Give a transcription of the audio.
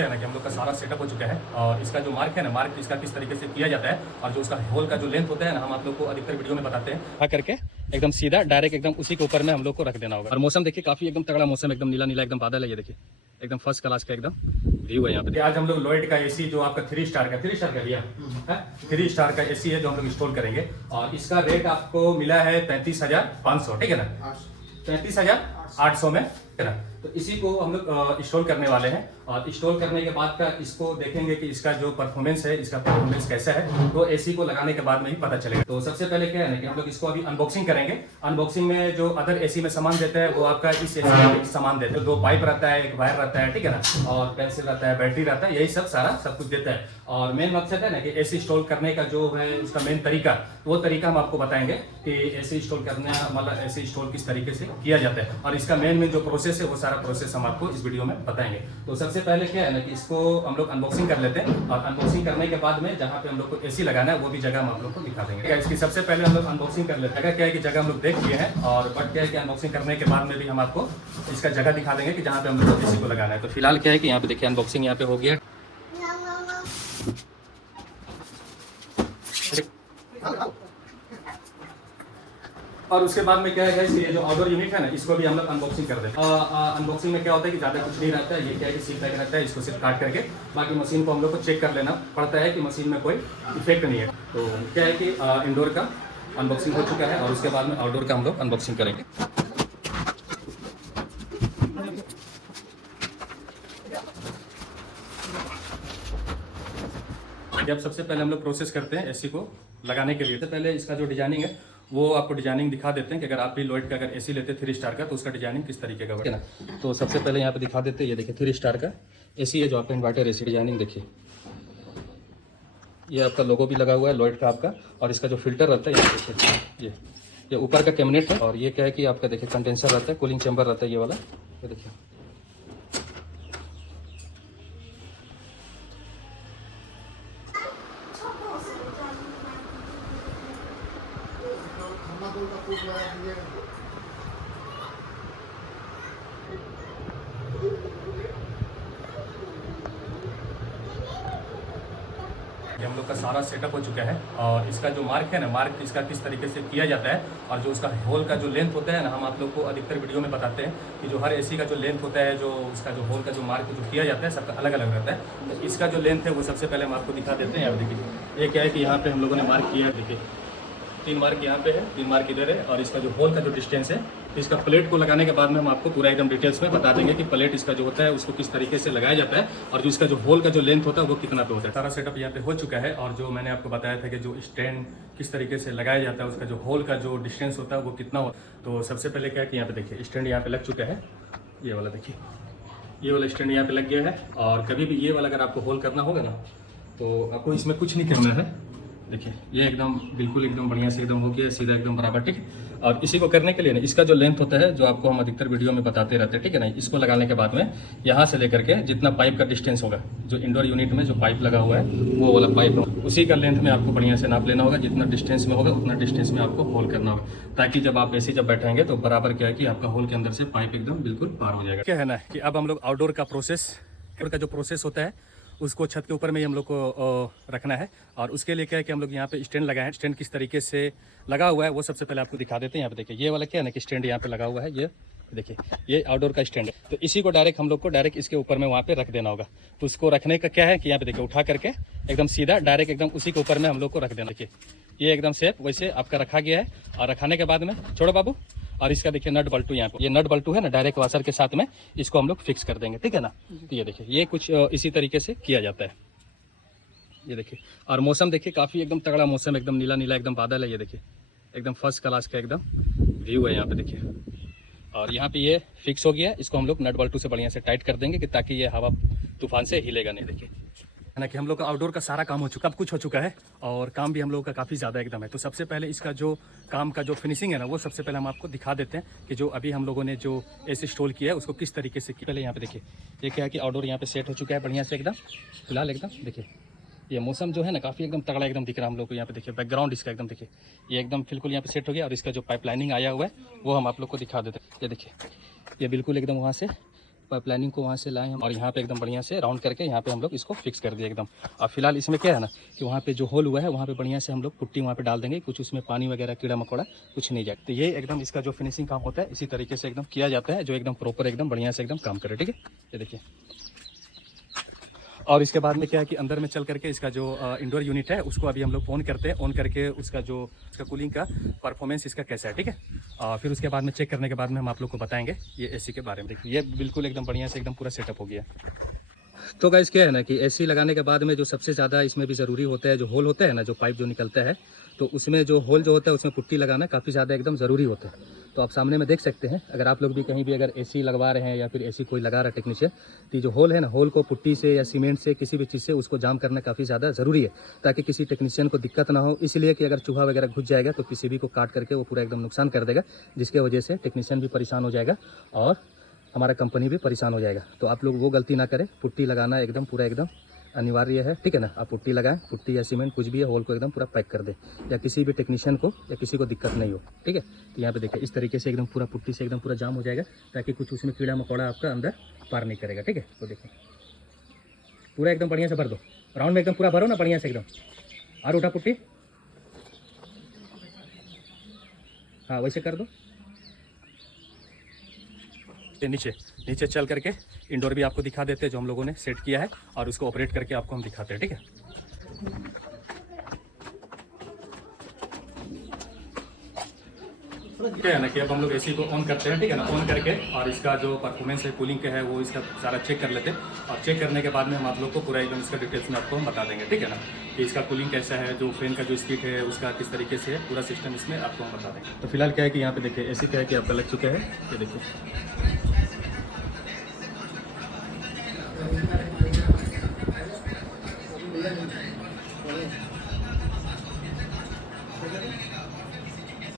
है ना कि हम लोग का सारा सेटअप हो चुका है और इसका जो मार्क है ना, मार्क इसका किस तरीके से किया जाता है और जो उसका होल का जो लेंथ होता है ना, हम आप लोग को अधिकतर वीडियो में बताते हैं करके एकदम सीधा डायरेक्ट एकदम उसी के ऊपर में हम लोग को रख देना होगा। और मौसम देखिए काफी एकदम तगड़ा मौसम, एकदम नीला नीला एकदम बादल है, ये देखिए एकदम फर्स्ट क्लास का एकदम व्यू है यहाँ पे। आज हम लोग लॉयड का एसी जो आपका 3 स्टार का भैया 3 स्टार का एसी है जो हम लोग इंस्टॉल करेंगे और इसका रेट आपको मिला है 35,500, ठीक है ना, 35,800 में, है ना। तो इसी को हम लोग इंस्टॉल करने वाले हैं और इंस्टॉल करने के बाद का इसको देखेंगे कि इसका जो परफॉर्मेंस है, इसका परफॉर्मेंस कैसा है, तो एसी को लगाने के बाद में ही पता चलेगा। तो सबसे पहले क्या है ना कि हम लोग इसको अभी अनबॉक्सिंग करेंगे। अनबॉक्सिंग में जो अदर एसी में सामान देता है वो आपका इस एसी में सामान देते हैं। 2 पाइप रहता है, 1 वायर रहता है, ठीक है ना, और पेंसिल रहता है, बैटरी रहता है, यही सब सारा सब कुछ देता है। और मेन मकसद है ना कि एसी इंस्टॉल करने का जो है उसका मेन तरीका, वो तरीका हम आपको बताएंगे कि एसी इंस्टॉल करना मतलब एसी इंस्टॉल किस तरीके से किया जाता है और इसका मेन जो प्रोसेस है वो सारा प्रोसेस हम आपको इस वीडियो में बताएंगे। तो सबसे पहले क्या है ना कि इसको हम लोग अनबॉक्सिंग कर लेते हैं और अनबॉक्सिंग करने के बाद में जहाँ पे हम लोग को एसी लगाना है वो भी जगह हम आप लोग को दिखा देंगे। इसकी सबसे पहले हम लोग अनबॉक्सिंग कर लेते हैं। क्या है कि जगह हम लोग देख लिए हैं और बट क्या है कि अनबॉक्सिंग करने के बाद में भी हम आपको इसका जगह दिखा देंगे कि जहाँ पे हम लोग को एसी को लगाना है। तो फिलहाल क्या है कि यहाँ पे देखिए अनबॉक्सिंग यहाँ पे हो गया। और उसके बाद में क्या है गाइस, ये जो आउटडोर यूनिट है ना, इसको भी हम लोग अनबॉक्सिंग कर दें। अनबॉक्सिंग में क्या होता है कि ज़्यादा कुछ नहीं रहता है, ये क्या है कि सील पैक रहता है, इसको सिर्फ काट करके बाकी मशीन को हम लोग को चेक कर लेना पड़ता है कि मशीन में कोई इफेक्ट नहीं है। तो क्या है कि इंडोर का अनबॉक्सिंग हो चुका है और उसके बाद में आउटडोर का हम लोग अनबॉक्सिंग करेंगे। अब सबसे पहले हम लोग प्रोसेस करते हैं एसी को लगाने के लिए। तो पहले इसका जो डिजाइनिंग है वो आपको डिजाइनिंग दिखा देते हैं कि अगर आप भी लॉयड का अगर एसी लेते हैं 3 स्टार का तो उसका डिजाइनिंग किस तरीके का है ना। तो सबसे पहले यहाँ पे दिखा देते हैं, ये देखिए 3 स्टार का एसी है जो आपका इन्वर्टर एसी। डिजाइनिंग देखिए, ये आपका लोगो भी लगा हुआ है लॉयड का आपका, और इसका जो फिल्टर रहता है यहाँ देखिए, ये ऊपर का कैबिनेट है और ये क्या है कि आपका देखिए कंडेंसर रहता है, कूलिंग चैम्बर रहता है ये वाला, ये देखिए। हम लोग का सारा सेटअप हो चुका है और इसका जो मार्क है ना, मार्क इसका किस तरीके से किया जाता है और जो उसका होल का जो लेंथ होता है ना, हम आप लोग को अधिकतर वीडियो में बताते हैं कि जो हर एसी का जो लेंथ होता है, जो उसका जो होल का जो मार्क जो किया जाता है सबका अलग अलग रहता है। तो इसका जो लेंथ है वो सबसे पहले हम आपको दिखा देते हैं। आप देखिए, ये क्या है कि यहाँ पे हम लोगों ने मार्क किया है, देखिए 3 मार्क यहाँ पे है, 3 मार्क इधर है और इसका जो होल का जो डिस्टेंस है, इसका प्लेट को लगाने के बाद में हम आपको पूरा एकदम डिटेल्स में बता देंगे कि प्लेट इसका जो होता है उसको किस तरीके से लगाया जाता है और जो इसका जो होल का जो लेंथ होता है वो कितना पे होता है। सारा सेटअप यहाँ पे हो चुका है और जो मैंने आपको बताया था कि जो स्टैंड किस तरीके से लगाया जाता है, उसका जो होल का जो डिस्टेंस होता है वो कितना हो। तो सबसे पहले क्या है कि यहाँ पे देखिए स्टैंड यहाँ पे लग चुका है, ये वाला देखिए, ये वाला स्टैंड यहाँ पे लग गया है। और कभी भी ये वाला अगर आपको होल करना होगा ना तो आपको इसमें कुछ नहीं करना है। देखिए ये एकदम बिल्कुल एकदम बढ़िया से एकदम हो गया सीधा एकदम बराबर, ठीक है। और इसी को करने के लिए ना इसका जो लेंथ होता है जो आपको हम अधिकतर वीडियो में बताते रहते हैं, ठीक है ना, इसको लगाने के बाद में यहाँ से लेकर के जितना पाइप का डिस्टेंस होगा, जो इंडोर यूनिट में जो पाइप लगा हुआ है वो वाला पाइप उसी का लेंथ में आपको बढ़िया से नाप लेना होगा। जितना डिस्टेंस में होगा उतना डिस्टेंस में आपको होल करना होगा, ताकि जब आप ऐसे जब बैठाएंगे तो बराबर क्या है कि आपका होल के अंदर से पाइप एकदम बिल्कुल पार हो जाएगा। क्या है ना कि अब हम लोग आउटडोर का जो प्रोसेस होता है उसको छत के ऊपर में ही हम लोग को रखना है और उसके लिए क्या है कि हम लोग यहाँ पे स्टैंड लगाए हैं। स्टैंड किस तरीके से लगा हुआ है वो सबसे पहले आपको दिखा देते हैं। यहाँ पे देखिए ये वाला क्या है ना कि स्टैंड यहाँ पे लगा हुआ है, ये देखिए ये आउटडोर का स्टैंड है। तो इसी को डायरेक्ट हम लोग को डायरेक्ट इसके ऊपर में वहाँ पे रख देना होगा। तो उसको रखने का क्या है कि यहाँ पे देखिए उठा करके एकदम सीधा डायरेक्ट एकदम उसी के ऊपर में हम लोग को रख देना। देखिए ये एकदम सेफ वैसे आपका रखा गया है और रखाने के बाद में छोड़ो बाबू, और इसका देखिए नट बल्टू, यहाँ पे ये नट बल्टू है ना डायरेक्ट वाशर के साथ में इसको हम लोग फिक्स कर देंगे, ठीक है ना। तो ये देखिए ये कुछ इसी तरीके से किया जाता है, ये देखिए। और मौसम देखिए काफ़ी एकदम तगड़ा मौसम, एकदम नीला नीला एकदम बादल है, ये देखिए एकदम फर्स्ट क्लास का एकदम व्यू है यहाँ पे देखिए। और यहाँ पे ये फिक्स हो गया, इसको हम लोग नट बल्टू से बढ़िया से टाइट कर देंगे कि ताकि ये हवा तूफान से हिलेगा नहीं। देखिए है ना कि हम लोग का आउटडोर का सारा काम हो चुका, अब कुछ हो चुका है और काम भी हम लोग का काफ़ी ज़्यादा एकदम है। तो सबसे पहले इसका जो काम का जो फिनिशिंग है ना वो सबसे पहले हम आपको दिखा देते हैं कि जो अभी हम लोगों ने जो एसी इंस्टॉल किया है उसको किस तरीके से किया। पहले यहाँ पे देखिए ये क्या है कि आउटडोर यहाँ पे सेट हो चुका है बढ़िया से एकदम फिलहाल एकदम। देखिए ये मौसम जो है ना काफ़ी एकदम तगड़ा एकदम दिख रहा है हम लोग को। यहाँ पे देखिए बैकग्राउंड इसका एकदम देखिए ये एकदम बिल्कुल यहाँ पे सेट हो गया और इसका जो पाइप लाइनिंग आया हुआ है वो हम आप लोग को दिखा देते हैं। ये देखिए ये बिल्कुल एकदम वहाँ से प्लानिंग को वहाँ से लाए हम और यहाँ पे एकदम बढ़िया से राउंड करके यहाँ पे हम लोग इसको फिक्स कर दिए एकदम। और फिलहाल इसमें क्या है ना कि वहाँ पे जो होल हुआ है वहाँ पे बढ़िया से हम लोग पुट्टी वहाँ पे डाल देंगे, कुछ उसमें पानी वगैरह कीड़ा मकोड़ा कुछ नहीं जाए। तो ये एकदम इसका जो फिनिशिंग काम होता है इसी तरीके से एकदम किया जाता है, जो एकदम प्रॉपर एकदम बढ़िया से एकदम काम करे। ठीक है, ये देखिए। और इसके बाद में क्या है कि अंदर में चल करके इसका जो इंडोर यूनिट है उसको अभी हम लोग ऑन करते हैं। ऑन करके उसका जो इसका कूलिंग का परफॉर्मेंस इसका कैसा है, ठीक है। फिर उसके बाद में चेक करने के बाद में हम आप लोग को बताएंगे ये एसी के बारे में। देखिए ये बिल्कुल एकदम बढ़िया से एकदम पूरा सेटअप हो गया। तो गाइस क्या है ना कि एसी लगाने के बाद में जो सबसे ज़्यादा इसमें भी ज़रूरी होता है, जो होल होता है ना, जो पाइप जो निकलता है, तो उसमें जो होल जो होता है उसमें पुट्टी लगाना काफ़ी ज़्यादा एकदम ज़रूरी होता है। तो आप सामने में देख सकते हैं, अगर आप लोग भी कहीं भी अगर एसी लगवा रहे हैं या फिर एसी कोई लगा रहा है टेक्नीशियन, तो जो होल है ना, होल को पुट्टी से या सीमेंट से किसी भी चीज़ से उसको जाम करना काफ़ी ज़्यादा ज़रूरी है, ताकि किसी टेक्नीशियन को दिक्कत ना हो। इसलिए कि अगर चूहा वगैरह घुस जाएगा तो पीसीबी को काट करके वो पूरा एकदम नुकसान कर देगा, जिसके वजह से टेक्नीशियन भी परेशान हो जाएगा और हमारा कंपनी भी परेशान हो जाएगा। तो आप लोग वो गलती ना करें, पुट्टी लगाना एकदम पूरा एकदम अनिवार्य है, ठीक है ना। आप पुट्टी लगाएं, पुट्टी या सीमेंट कुछ भी है, होल को एकदम पूरा पैक कर दें, या किसी भी टेक्नीशियन को या किसी को दिक्कत नहीं हो, ठीक है। तो यहाँ पे देखिए इस तरीके से एकदम पूरा पुट्टी से एकदम पूरा जाम हो जाएगा, ताकि कुछ उसमें कीड़ा मकोड़ा आपका अंदर पार नहीं करेगा, ठीक है। तो देखिए पूरा एकदम बढ़िया से भर दो, राउंड में एकदम पूरा भरो ना बढ़िया से एकदम, और उठा पुट्टी, हाँ वैसे कर दो। नीचे नीचे चल करके इंडोर भी आपको दिखा देते हैं जो हम लोगों ने सेट किया है, और उसको ऑपरेट करके आपको हम दिखाते हैं, ठीक है। क्या है ना कि अब हम लोग एसी को ऑन करते हैं, ठीक है ना। ऑन करके और इसका जो परफॉर्मेंस है कूलिंग का है वो इसका सारा चेक कर लेते हैं, और चेक करने के बाद में हम आप लोग को पूरा एकदम इसका डिटेल्स में आपको हम बता देंगे, ठीक है ना, कि इसका कूलिंग कैसा है, जो फैन का जो स्पीड है उसका किस तरीके से है, पूरा सिस्टम इसमें आपको हम बता देंगे। तो फिलहाल क्या है कि यहाँ पे देखिए एसी क्या है कि आपका लग चुका है, ये देखिए।